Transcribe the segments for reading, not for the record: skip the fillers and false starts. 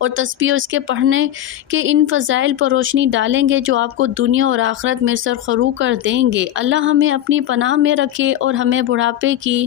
اور تسبیح اور اس کے پڑھنے کے ان فضائل پر روشنی ڈالیں گے جو آپ کو دنیا اور آخرت میں سرخرو کر دیں گے۔ اللہ ہمیں اپنی پناہ میں رکھے اور ہمیں بڑھاپے کی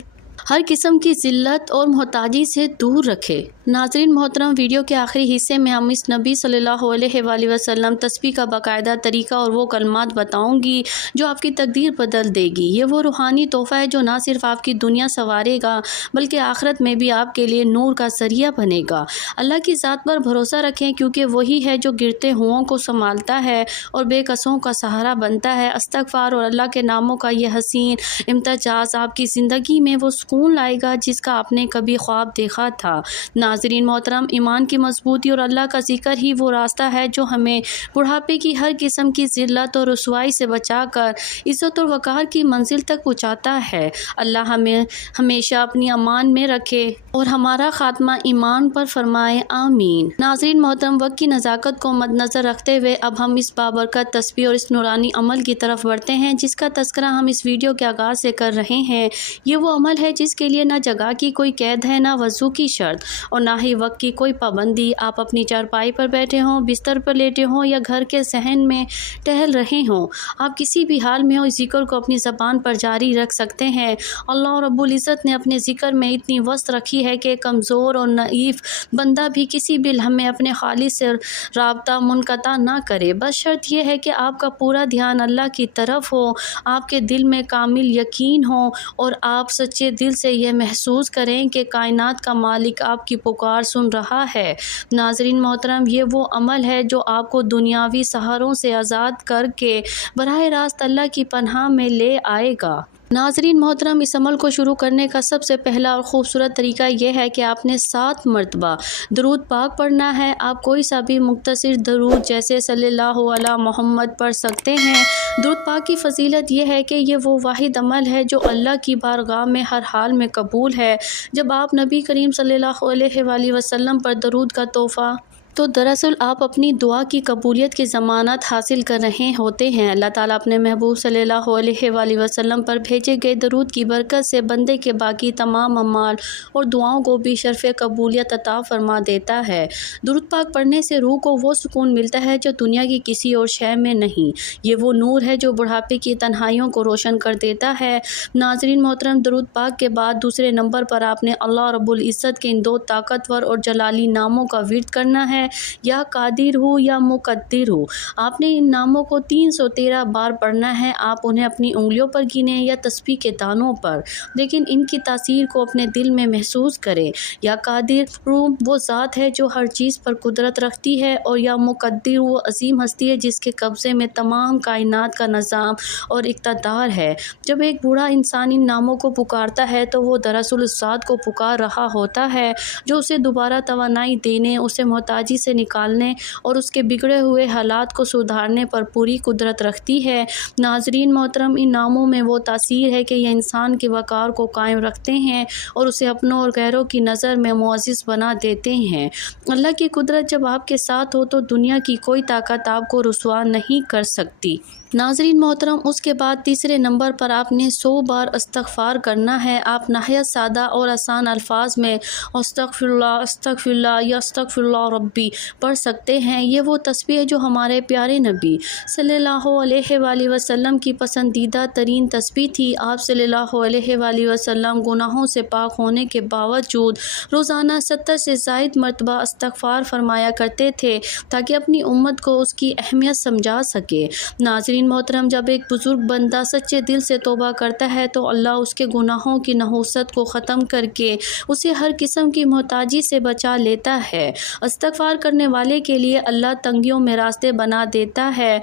ہر قسم کی ذلت اور محتاجی سے دور رکھے۔ ناظرین محترم، ویڈیو کے آخری حصے میں ہم اس نبی صلی اللہ علیہ وآلہ وسلم تسبیح کا باقاعدہ طریقہ اور وہ کلمات بتاؤں گی جو آپ کی تقدیر بدل دے گی۔ یہ وہ روحانی تحفہ ہے جو نہ صرف آپ کی دنیا سنوارے گا بلکہ آخرت میں بھی آپ کے لیے نور کا ذریعہ بنے گا۔ اللہ کی ذات پر بھروسہ رکھیں کیونکہ وہی ہے جو گرتے ہوں کو سنبھالتا ہے اور بے کسوں کا سہارا بنتا ہے۔ استغفار اور اللہ کے ناموں کا یہ حسین امتزاج آپ کی زندگی میں وہ سکون لائے گا جس کا آپ نے کبھی خواب دیکھا تھا۔ ناظرین محترم، ایمان کی مضبوطی اور اللہ کا ذکر ہی وہ راستہ ہے جو ہمیں بڑھاپے کی ہر قسم کی ذلت اور رسوائی سے بچا کر عزت اور وقار کی منزل تک پہنچاتا ہے۔ اللہ ہمیں ہمیشہ اپنی امان میں رکھے اور ہمارا خاتمہ ایمان پر فرمائے، آمین۔ ناظرین محترم، وقت کی نزاکت کو مد نظر رکھتے ہوئے اب ہم اس بابرکت تسبیح اور اس نورانی عمل کی طرف بڑھتے ہیں جس کا تذکرہ ہم اس ویڈیو کے آغاز سے کر رہے ہیں۔ یہ وہ عمل ہے جس کے لیے نہ جگہ کی کوئی قید ہے، نہ وضو کی شرط اور نہ ہی وقت کی کوئی پابندی۔ آپ اپنی چارپائی پر بیٹھے ہوں، بستر پر لیٹے ہوں یا گھر کے صحن میں ٹہل رہے ہوں، آپ کسی بھی حال میں ہو اس ذکر کو اپنی زبان پر جاری رکھ سکتے ہیں۔ اللہ رب العزت نے اپنے ذکر میں اتنی وسعت رکھی ہے کہ کمزور اور ضعیف بندہ بھی کسی بھی لمحے اپنے خالق سے رابطہ منقطع نہ کرے، بس شرط یہ ہے کہ آپ کا پورا دھیان اللہ کی طرف ہو، آپ کے دل میں کامل یقین ہو اور آپ سچے دل سے یہ محسوس کریں کہ کائنات کا مالک آپ کی پکار سن رہا ہے۔ ناظرین محترم، یہ وہ عمل ہے جو آپ کو دنیاوی سہاروں سے آزاد کر کے براہ راست اللہ کی پناہ میں لے آئے گا۔ ناظرین محترم، اس عمل کو شروع کرنے کا سب سے پہلا اور خوبصورت طریقہ یہ ہے کہ آپ نے 7 مرتبہ درود پاک پڑھنا ہے۔ آپ کوئی سا بھی مختصر درود جیسے صلی اللہ علی محمد پڑھ سکتے ہیں۔ درود پاک کی فضیلت یہ ہے کہ یہ وہ واحد عمل ہے جو اللہ کی بارگاہ میں ہر حال میں قبول ہے۔ جب آپ نبی کریم صلی اللہ علیہ وآلہ وسلم پر درود کا تحفہ تو دراصل آپ اپنی دعا کی قبولیت کی ضمانت حاصل کر رہے ہوتے ہیں۔ اللہ تعالیٰ اپنے محبوب صلی اللہ علیہ وآلہ وسلم پر بھیجے گئے درود کی برکت سے بندے کے باقی تمام اعمال اور دعاؤں کو بھی شرف قبولیت عطا فرما دیتا ہے۔ درود پاک پڑھنے سے روح کو وہ سکون ملتا ہے جو دنیا کی کسی اور شے میں نہیں۔ یہ وہ نور ہے جو بڑھاپے کی تنہائیوں کو روشن کر دیتا ہے۔ ناظرین محترم، درود پاک کے بعد دوسرے نمبر پر آپ نے اللہ رب العزت کے ان 2 طاقتور اور جلالی ناموں کا ورد کرنا ہے، یا قادر ہو یا مقدر ہو۔ آپ نے ان ناموں کو 313 بار پڑھنا ہے۔ آپ انہیں اپنی انگلیوں پر گنیں یا تسبیح کے دانوں پر، لیکن ان کی تاثیر کو اپنے دل میں محسوس کریں۔ یا قادر وہ ذات ہے جو ہر چیز پر قدرت رکھتی ہے، اور یا مقدر وہ عظیم ہستی ہے جس کے قبضے میں تمام کائنات کا نظام اور اقتدار ہے۔ جب ایک بوڑھا انسان ان ناموں کو پکارتا ہے تو وہ دراصل اس ذات کو پکار رہا ہوتا ہے جو اسے دوبارہ توانائی دینے، اسے محتاجی سے نکالنے اور اس کے بگڑے ہوئے حالات کو سدھارنے پر پوری قدرت رکھتی ہے۔ ناظرین محترم، ان ناموں میں وہ تاثیر ہے کہ یہ انسان کے وقار کو قائم رکھتے ہیں اور اسے اپنوں اور غیروں کی نظر میں معزز بنا دیتے ہیں۔ اللہ کی قدرت جب آپ کے ساتھ ہو تو دنیا کی کوئی طاقت آپ کو رسوا نہیں کر سکتی۔ ناظرین محترم، اس کے بعد تیسرے نمبر پر آپ نے 100 بار استغفار کرنا ہے۔ آپ نہایت سادہ اور آسان الفاظ میں استغفر اللہ یا استغفر اللہ ربی پڑھ سکتے ہیں۔ یہ وہ تسبیح ہے جو ہمارے پیارے نبی صلی اللہ علیہ وآلہ وسلم کی پسندیدہ ترین تسبیح تھی۔ آپ صلی اللہ علیہ وآلہ وسلم گناہوں سے پاک ہونے کے باوجود روزانہ 70 سے زائد مرتبہ استغفار فرمایا کرتے تھے تاکہ اپنی امت کو اس کی اہمیت سمجھا سکے۔ ناظرین محترم، جب ایک بزرگ بندہ سچے دل سے توبہ کرتا ہے تو اللہ اس کے گناہوں کی نحوست کو ختم کر کے اسے ہر قسم کی محتاجی سے بچا لیتا ہے۔ استغفار کرنے والے کے لیے اللہ تنگیوں میں راستے بنا دیتا ہے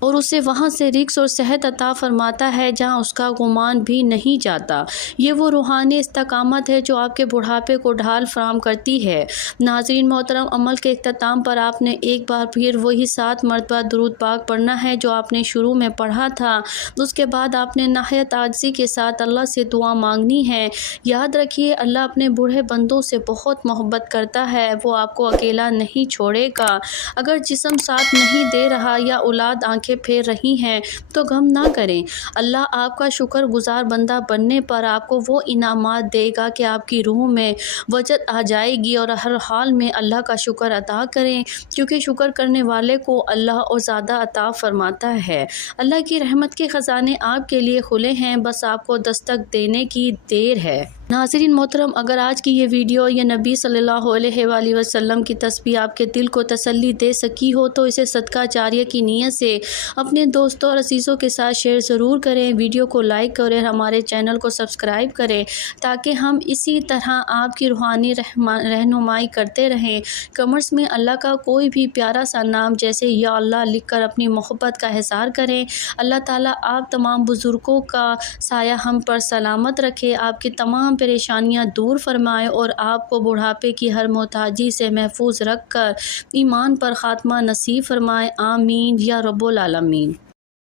اور اسے وہاں سے رزق اور صحت عطا فرماتا ہے جہاں اس کا گمان بھی نہیں جاتا۔ یہ وہ روحانی استقامت ہے جو آپ کے بڑھاپے کو ڈھال فراہم کرتی ہے۔ ناظرین محترم، عمل کے اختتام پر آپ نے ایک بار پھر وہی 7 مرتبہ درود پاک پڑھنا ہے جو آپ نے شروع میں پڑھا تھا۔ اس کے بعد آپ نے نہایت عاجزی کے ساتھ اللہ سے دعا مانگنی ہے۔ یاد رکھیے، اللہ اپنے بوڑھے بندوں سے بہت محبت کرتا ہے۔ وہ آپ کو اکیلا نہیں چھوڑے گا۔ اگر جسم ساتھ نہیں دے رہا یا اولاد آنکھیں آنکھیں پھیر رہی ہیں تو غم نہ کریں۔ اللہ آپ کا شکر گزار بندہ بننے پر آپ کو وہ انعامات دے گا کہ آپ کی روح میں وجد آ جائے گی، اور ہر حال میں اللہ کا شکر ادا کریں، کیونکہ شکر کرنے والے کو اللہ اور زیادہ عطا فرماتا ہے۔ اللہ کی رحمت کے خزانے آپ کے لیے کھلے ہیں، بس آپ کو دستک دینے کی دیر ہے۔ ناظرین محترم، اگر آج کی یہ ویڈیو یا نبی صلی اللہ علیہ وآلہ وسلم کی تسبیح آپ کے دل کو تسلی دے سکی ہو تو اسے صدقہ جاریہ کی نیت سے اپنے دوستوں اور عزیزوں کے ساتھ شیئر ضرور کریں، ویڈیو کو لائک کریں، ہمارے چینل کو سبسکرائب کریں تاکہ ہم اسی طرح آپ کی روحانی رہنمائی کرتے رہیں۔ کمنٹس میں اللہ کا کوئی بھی پیارا سا نام جیسے یا اللہ لکھ کر اپنی محبت کا اظہار کریں۔ اللہ تعالیٰ آپ تمام بزرگوں کا سایہ ہم پر سلامت رکھے، آپ کی تمام پریشانیاں دور فرمائے اور آپ کو بڑھاپے کی ہر محتاجی سے محفوظ رکھ کر ایمان پر خاتمہ نصیب فرمائے۔ آمین یا رب العالمین۔